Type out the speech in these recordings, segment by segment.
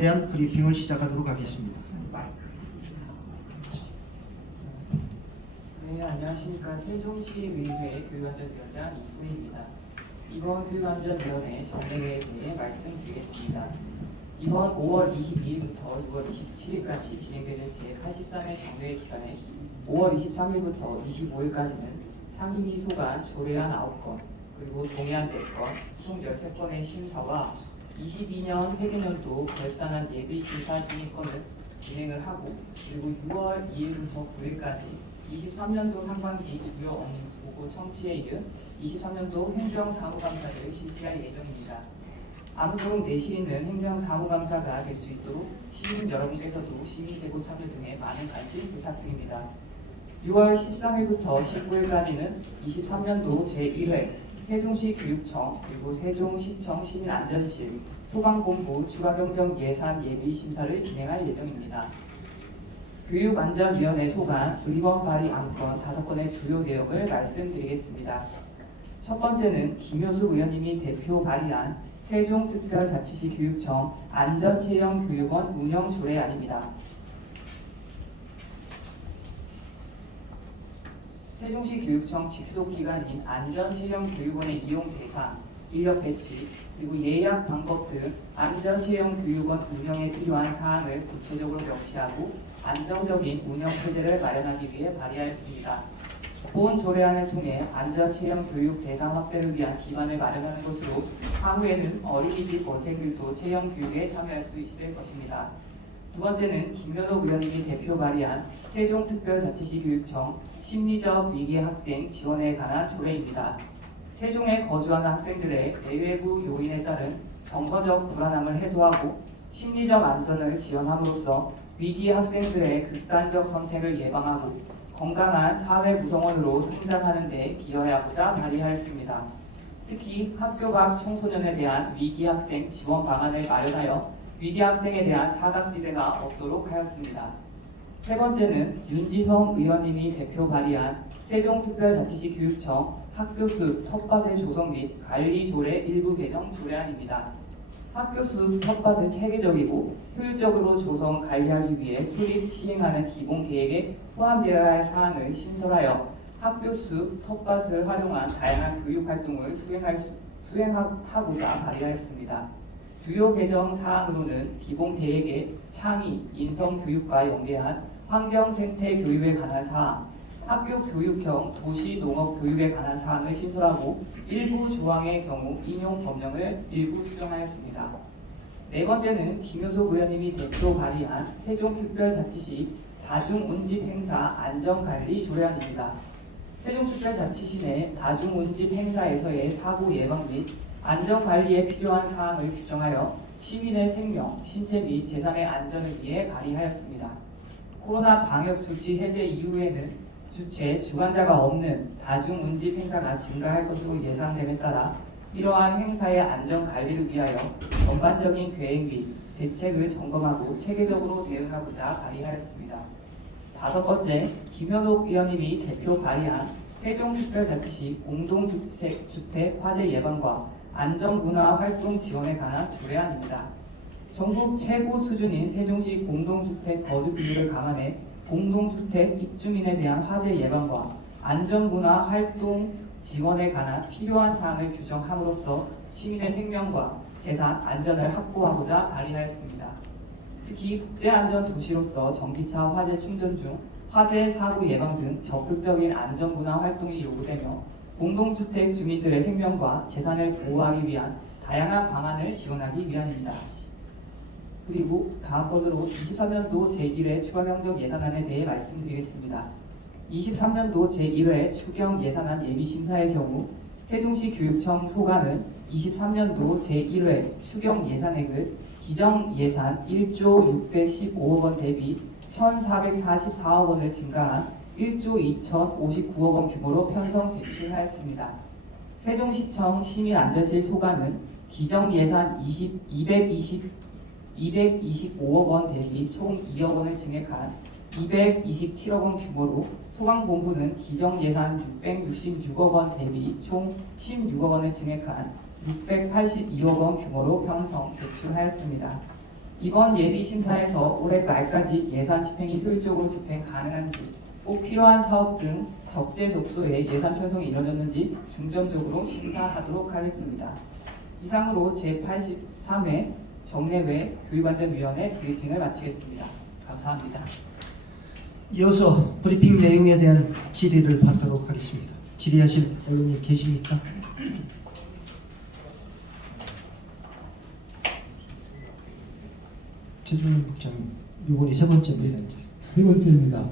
대한 브리핑을 시작하도록 하겠습니다. 네, 안녕하십니까. 세종시의회 교육안전위원장 이소희입니다. 이번 교육안전위원회 정례회에 대해 말씀드리겠습니다. 이번 5월 22일부터 6월 27일까지 진행되는 제83회 정례회 기간에 5월 23일부터 25일까지는 상임위 소관 조례안 9건, 그리고 동의안 4건, 총 13건의 심사와 22년 회계년도 결산안 예비 심사 승인권을 진행을 하고, 그리고 6월 2일부터 9일까지 23년도 상반기 주요 업무 보고 청취에 이은 23년도 행정사무감사를 실시할 예정입니다. 아무쪼록 내실 있는 행정사무감사가 될 수 있도록 시민 여러분께서도 시민제보 참여 등에 많은 관심 부탁드립니다. 6월 13일부터 19일까지는 23년도 제1회 세종시 교육청 그리고 세종시청 시민안전실 소방본부 추가경정 예산 예비 심사를 진행할 예정입니다. 교육안전위원회 소관 의원 발의 안건 5건의 주요 내용을 말씀드리겠습니다. 첫 번째는 김효숙 의원님이 대표 발의한 세종특별자치시 교육청 안전체험교육원 운영조례안입니다. 세종시 교육청 직속기관인 안전체험교육원의 이용 대상, 인력 배치, 그리고 예약 방법 등 안전체험교육원 운영에 필요한 사항을 구체적으로 명시하고 안정적인 운영체제를 마련하기 위해 발의하였습니다. 본 조례안을 통해 안전체험교육 대상 확대를 위한 기반을 마련하는 것으로 향후에는 어린이집 원생들도 체험교육에 참여할 수 있을 것입니다. 두 번째는 김면옥 의원님이 대표 발의한 세종특별자치시 교육청 심리적 위기 학생 지원에 관한 조례입니다. 세종에 거주하는 학생들의 내외부 요인에 따른 정서적 불안함을 해소하고 심리적 안전을 지원함으로써 위기 학생들의 극단적 선택을 예방하고 건강한 사회 구성원으로 성장하는 데 기여하고자 발의하였습니다. 특히 학교 밖 청소년에 대한 위기 학생 지원 방안을 마련하여 위기 학생에 대한 사각지대가 없도록 하였습니다. 세 번째는 윤지성 의원님이 대표 발의한 세종특별자치시 교육청 학교수 텃밭의 조성 및 관리 조례 일부 개정 조례안입니다. 학교수 텃밭을 체계적이고 효율적으로 조성 관리하기 위해 수립 시행하는 기본 계획에 포함되어야 할 사항을 신설하여 학교수 텃밭을 활용한 다양한 교육 활동을 수행하고자 발의하였습니다. 주요 개정 사항으로는 기본 계획의 창의, 인성 교육과 연계한 환경 생태 교육에 관한 사항, 학교 교육형 도시 농업 교육에 관한 사항을 신설하고 일부 조항의 경우 인용 법령을 일부 수정하였습니다. 네 번째는 김효숙 의원님이 대표 발의한 세종특별자치시 다중운집 행사 안전관리 조례안입니다. 세종특별자치시 내 다중운집 행사에서의 사고 예방 및 안전관리에 필요한 사항을 규정하여 시민의 생명, 신체 및 재산의 안전을 위해 발의하였습니다. 코로나 방역 조치 해제 이후에는 주최, 주관자가 없는 다중운집 행사가 증가할 것으로 예상됨에 따라 이러한 행사의 안전관리를 위하여 전반적인 계획 및 대책을 점검하고 체계적으로 대응하고자 발의하였습니다. 다섯 번째, 김현옥 의원님이 대표 발의한 세종특별자치시 공동주택 화재 예방과 안전문화 활동 지원에 관한 조례안입니다. 전국 최고 수준인 세종시 공동주택 거주 비율을 감안해 공동주택 입주민에 대한 화재 예방과 안전문화 활동 지원에 관한 필요한 사항을 규정함으로써 시민의 생명과 재산 안전을 확보하고자 발의하였습니다. 특히 국제안전 도시로서 전기차 화재 충전 중 화재 사고 예방 등 적극적인 안전문화 활동이 요구되며 공동주택 주민들의 생명과 재산을 보호하기 위한 다양한 방안을 지원하기 위함입니다. 그리고 다음번으로 23년도 제1회 추가경정 예산안에 대해 말씀드리겠습니다. 23년도 제1회 추경 예산안 예비심사의 경우 세종시 교육청 소관은 23년도 제1회 추경 예산액을 기정 예산 1조 615억 원 대비 1,444억 원을 증가한 1조 2,059억 원 규모로 편성 제출하였습니다. 세종시청 시민안전실 소관은 기정 예산 225억 원 대비 총 2억 원을 증액한 227억 원 규모로 소방본부는 기정 예산 666억 원 대비 총 16억 원을 증액한 682억 원 규모로 편성 제출하였습니다. 이번 예비 심사에서 올해 말까지 예산 집행이 효율적으로 집행 가능한지, 꼭 필요한 사업 등 적재적소에 예산 편성이 이뤄졌는지 중점적으로 심사하도록 하겠습니다. 이상으로 제83회 정례회 교육안전위원회 브리핑을 마치겠습니다. 감사합니다. 이어서 브리핑 내용에 대한 질의를 받도록 하겠습니다. 질의하실 의원님 계십니까? 최준일 국장님, 이번이 세 번째입니다. 이제. 세 번째입니다.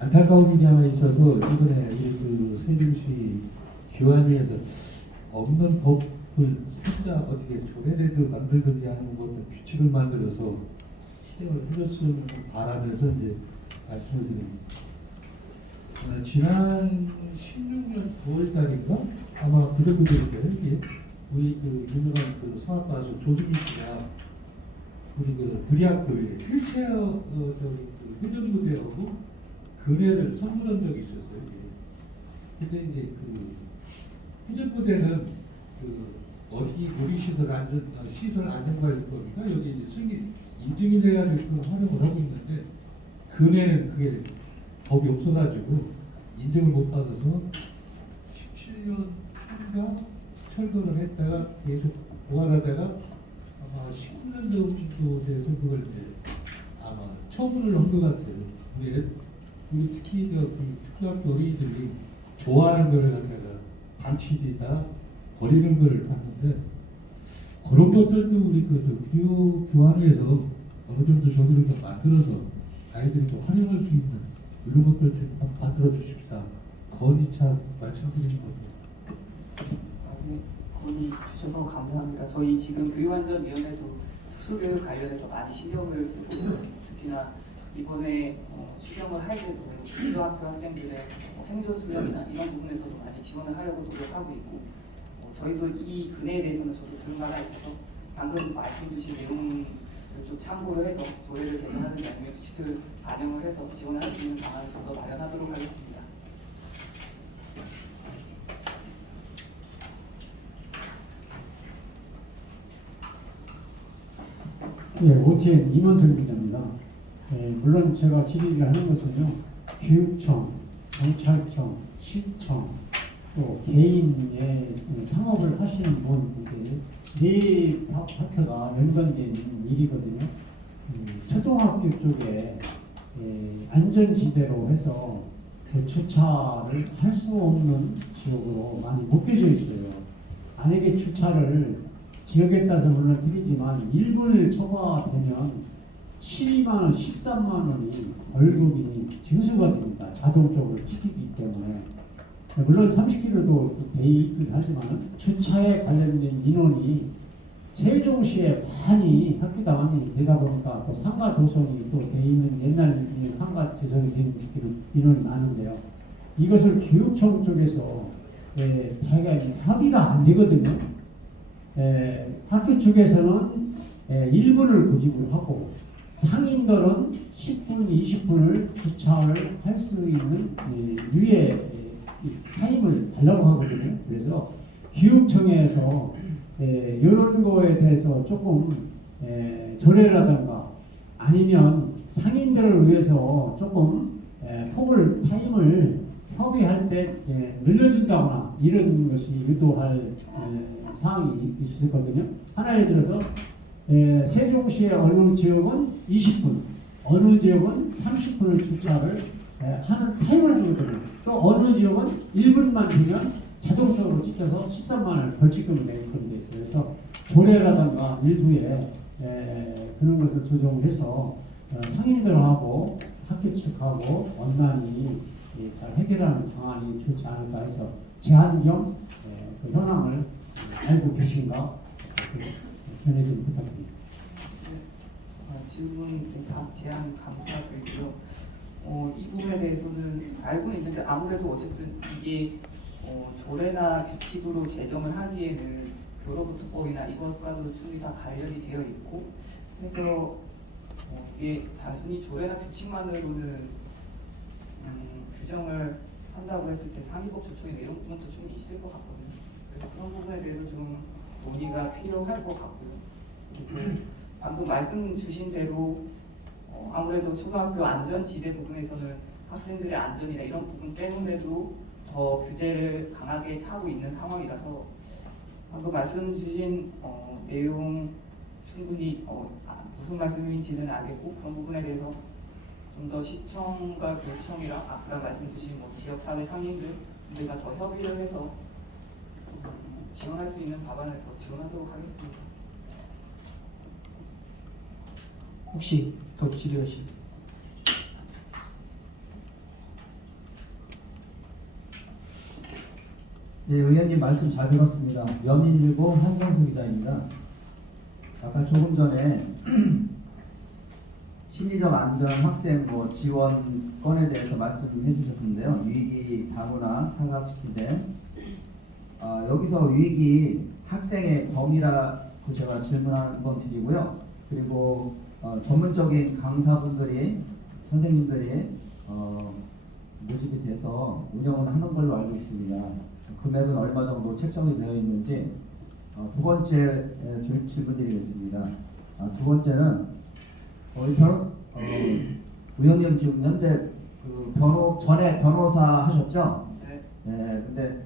안타까운 일이 하나 있어서 이번에 우리 그 세종시 교환위에서 없는 법을 살짝 어떻게 조례라도 만들든지 하는 것도 규칙을 만들어서 시행을 해줬으면 바라면서 이제 말씀을 드립니다. 지난 16년 9월 달인가? 아마 그 정도 될 거예요. 이게 우리 그 유명한 그 성악가수 조승민 씨가 우리 그 불의학교에 휠체어 그 회전무대하고 그네를 선물한 적이 있었어요. 근데 이제 그 회전무대는 그 어린이 놀이시설 시설 안전관리법이니까 여기 이제 승인 인증이 돼가지고 활용을 하고 있는데 그네는 그게 법이 없어가지고 인증을 못 받아서 17년 초인가 철거를 했다가 계속 보관하다가 아마 19년 정도 돼서 그걸 이제 아마 처분을 한 것 같아요. 근데 우리 특히 그 특수학교 어린이들이 좋아하는 걸 갖다가 방치되다 버리는 걸 봤는데 그런 것들도 우리 그 교환에서 어느 정도 저들을 좀 만들어서 아이들이 좀 활용할 수 있는 이런 것들 좀 만들어 주십사 건의차 말씀드리는 겁니다. 네, 건의 주셔서 감사합니다. 저희 지금 교육안전위원회도 특수교육 관련해서 많이 신경을 쓰고 특히나 이번에 수경을 할 때도 중고등학교 학생들의 생존 수련이나 이런 부분에서도 많이 지원을 하려고 노력하고 있고 저희도 이 근해에 대해서는 저도 들은 바가 있어서 방금 말씀 주신 내용을 좀 참고를 해서 조례를 제정하든지 아니면 규칙들을 반영을 해서 지원을 할 수 있는 방안을 좀 더 마련하도록 하겠습니다. 예, OTN 임원석 기자입니다. 물론 제가 질의를 하는 것은요, 교육청, 경찰청, 시청, 또 개인의 상업을 하시는 분들이 네 파트가 연관된 일이거든요. 초등학교 쪽에 안전지대로 해서 그 주차를 할 수 없는 지역으로 많이 묶여져 있어요. 만약에 주차를 지역에 따라서 물론 드리지만 1분을 초과되면 12만 원, 13만 원이 벌금이 징수가 됩니다. 자동적으로 찍히기 때문에. 물론 30km도 돼 있긴 하지만 주차에 관련된 인원이 세종시에 많이 학교 당원이 되다 보니까 또 상가 조성이 또 돼 있는 옛날 상가 지성이 된 인원이 많은데요. 이것을 교육청 쪽에서 대가 협의가 안 되거든요. 학교 쪽에서는 1분을 고집을 하고 상인들은 10분, 20분을 주차를 할 수 있는 유예 타임을 달라고 하거든요. 그래서 교육청에서 이런 거에 대해서 조금 조례라든가 아니면 상인들을 위해서 조금 폭을 타임을 협의할 때 늘려준다거나 이런 것이 유도할 사항이 있었거든요. 하나 예를 들어서 세종시의 어느 지역은 20분, 어느 지역은 30분을 주차를 하는 타임을 주거든요. 또 어느 지역은 1분만 되면 자동적으로 찍혀서 13만 원 벌칙금을 내는 그런 게 있어요. 그래서 조례라든가 일부에 그런 것을 조정해서 상인들하고 학교 측하고 원만히 잘 해결하는 방안이 좋지 않을까 해서 제안 겸 그 현황을 알고 계신가 전해 좀 부탁드립니다. 질문 답 제안 감사드리고요. 이 부분에 대해서는 알고는 있는데 아무래도 어쨌든 이게 조례나 규칙으로 제정을 하기에는 교로부투법이나 이것과도 충분히 다 관련이 되어 있고 그래서 이게 단순히 조례나 규칙만으로는 규정을 한다고 했을 때 상위법 조촉이나 이런 부분도 충분히 있을 것 같거든요. 그래서 그런 부분에 대해서 좀 논의가 필요할 것 같고요. 그리고 방금 말씀 주신 대로 아무래도 초등학교 안전지대 부분에서는 학생들의 안전이나 이런 부분 때문에도 더 규제를 강하게 하고 있는 상황이라서 방금 말씀 주신 내용 충분히 무슨 말씀인지는 알겠고 그런 부분에 대해서 좀 더 시청과 교육청이랑 아까 말씀 주신 지역사회 상인들 저희가 더 협의를 해서 지원할 수 있는 방안을 더 지원하도록 하겠습니다. 혹시 더 질의하실? 네, 의원님 말씀 잘 들었습니다. 연인일보 한성수 기자입니다. 아까 조금 전에 심리적 안전 학생 지원권에 대해서 말씀해 주셨는데요. 위기 다문화 사각지대 여기서 위기 학생의 범위라고 제가 질문 한번 드리고요. 그리고 전문적인 강사분들이 선생님들이 모집이 돼서 운영을 하는 걸로 알고 있습니다. 금액은 얼마 정도 책정이 되어 있는지 두 번째 질문드리겠습니다. 두 번째는 우리 의원님 지금 현재 전에 변호사 하셨죠? 네. 네. 근데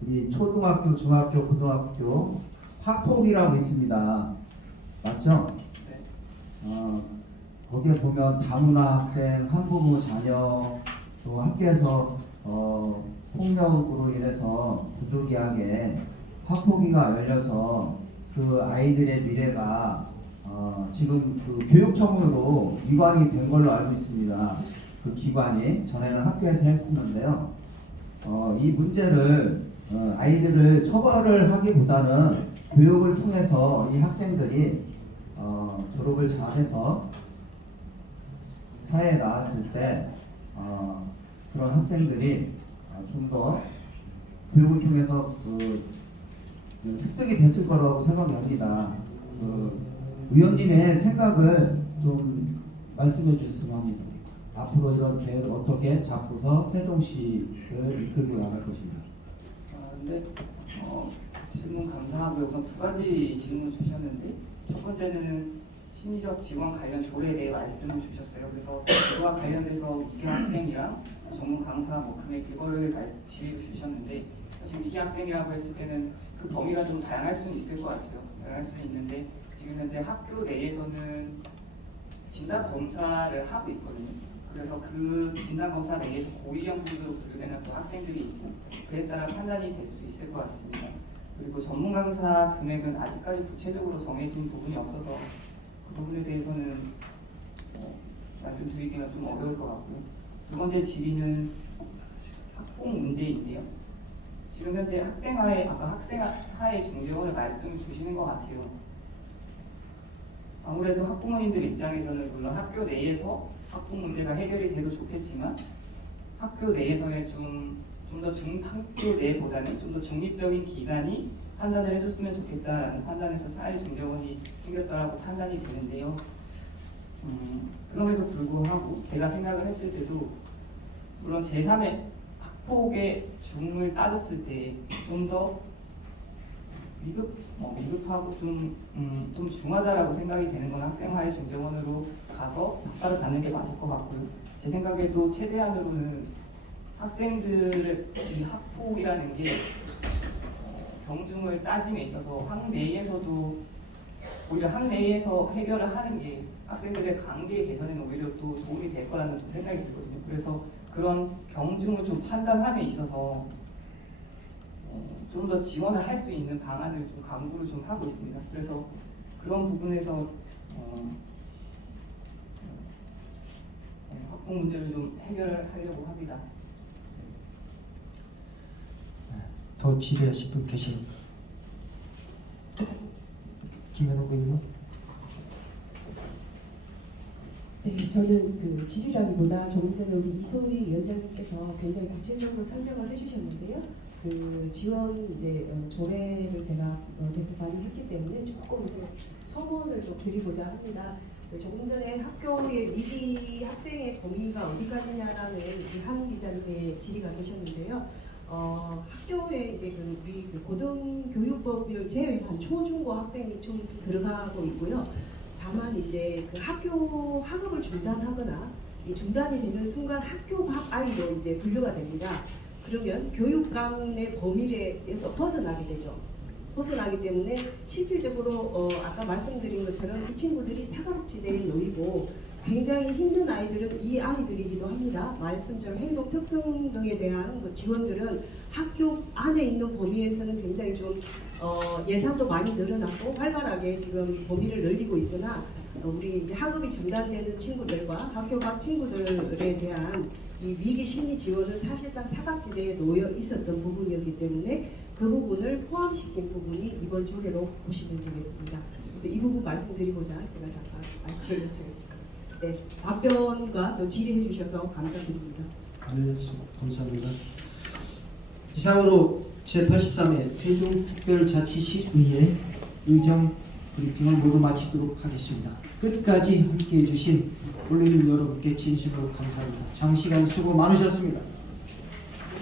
우리 초등학교, 중학교, 고등학교 학폭이라고 있습니다. 맞죠? 네. 거기에 보면 다문화 학생, 한부모 자녀, 또 학교에서 폭력으로 인해서 부득이하게 학폭위가 열려서 그 아이들의 미래가 지금 그 교육청으로 위관이 된 걸로 알고 있습니다. 그 기관이 전에는 학교에서 했었는데요. 이 문제를 아이들을 처벌을 하기보다는 교육을 통해서 이 학생들이 졸업을 잘해서 사회에 나왔을 때 그런 학생들이 좀 더 교육을 통해서 습득이 됐을 거라고 생각합니다. 의원님의 생각을 좀 말씀해 주셨으면 합니다. 앞으로 이런 계획을 어떻게 잡고서 세종시를 이끌고 나갈 것인가. 근데 질문 감사하고요. 우선 두 가지 질문 주셨는데 첫 번째는 심리적 지원 관련 조례에 대해 말씀을 주셨어요. 그래서 그와 관련돼서 위기 학생이랑 전문 강사 금액 이거를 질의를 주셨는데 지금 위기 학생이라고 했을 때는 그 범위가 좀 다양할 수는 있을 것 같아요. 다양할 수는 있는데 지금 현재 학교 내에서는 진단 검사를 하고 있거든요. 그래서 그 진단 검사 내에서 고위험군으로 분류되는 또 학생들이 있고 그에 따라 판단이 될 수 있을 것 같습니다. 그리고 전문 강사 금액은 아직까지 구체적으로 정해진 부분이 없어서 그 부분에 대해서는 말씀드리기가 좀 어려울 것 같고 두 번째 질의는 학폭 문제인데요. 지금 현재 아까 학생하에 중재원을 말씀을 주시는 것 같아요. 아무래도 학부모님들 입장에서는 물론 학교 내에서 학폭 문제가 해결이 돼도 좋겠지만 학교 내에서의 학교 내보다는 좀 더 중립적인 기관이 판단을 해줬으면 좋겠다라는 판단에서 사회 중재원이 생겼다라고 판단이 되는데요. 그럼에도 불구하고 제가 생각을 했을 때도 물론 제3의 학폭의 중을 따졌을 때 좀 더 위급하고 좀 중하다라고 생각이 되는 건 학생화의 중재원으로 가서 평가를 받는 게 맞을 것 같고요. 제 생각에도 최대한으로는 학생들의 이 학폭이라는 게 경중을 따짐에 있어서 학내에서도 오히려 학내에서 해결을 하는 게 학생들의 관계 개선에는 오히려 또 도움이 될 거라는 좀 생각이 들거든요. 그래서 그런 경중을 좀 판단함에 있어서 좀 더 지원을 할 수 있는 방안을 좀 강구를 좀 하고 있습니다. 그래서 그런 부분에서 학폭 문제를 좀 해결을 하려고 합니다. 더 질의하실 분 계십니까? 김현욱 의원. 네, 저는 그 질의라기보다 조금 전에 우리 이소희 위원장님께서 굉장히 구체적으로 설명을 해주셨는데요. 그 지원 조례를 제가 대표 발의했기 때문에 조금 서문을 좀 드리고자 합니다. 조금 전에 학교의 위기 학생의 범위가 어디까지냐라는 한 기자님의 질의가 계셨는데요. 학교에 이제 우리 고등교육법을 제외한 초중고 학생이 좀 들어가고 있고요. 다만 이제 학교 학업을 중단하거나 이 중단이 되는 순간 학교 밖 아이로 이제 분류가 됩니다. 그러면 교육감의 범위에서 벗어나게 되죠. 벗어나기 때문에 실질적으로 아까 말씀드린 것처럼 이 친구들이 사각지대에 놓이고 굉장히 힘든 아이들은 이 아이들이기도 합니다. 말씀처럼 행동 특성 등에 대한 지원들은 학교 안에 있는 범위에서는 굉장히 좀 예산도 많이 늘어났고 활발하게 지금 범위를 늘리고 있으나 우리 이제 학업이 중단되는 친구들과 학교 밖 친구들에 대한 이 위기 심리 지원은 사실상 사각지대에 놓여 있었던 부분이었기 때문에 그 부분을 포함시킨 부분이 이번 조례로 보시면 되겠습니다. 그래서 이 부분 말씀드리고자 제가 잠깐 마이크를 요청했습니다. 네, 답변과 또 질의해 주셔서 감사드립니다. 네, 감사합니다. 이상으로 제83회 세종특별자치시의회 의정 브리핑을 모두 마치도록 하겠습니다. 끝까지 함께해 주신 올림 여러분께 진심으로 감사합니다. 장시간 수고 많으셨습니다.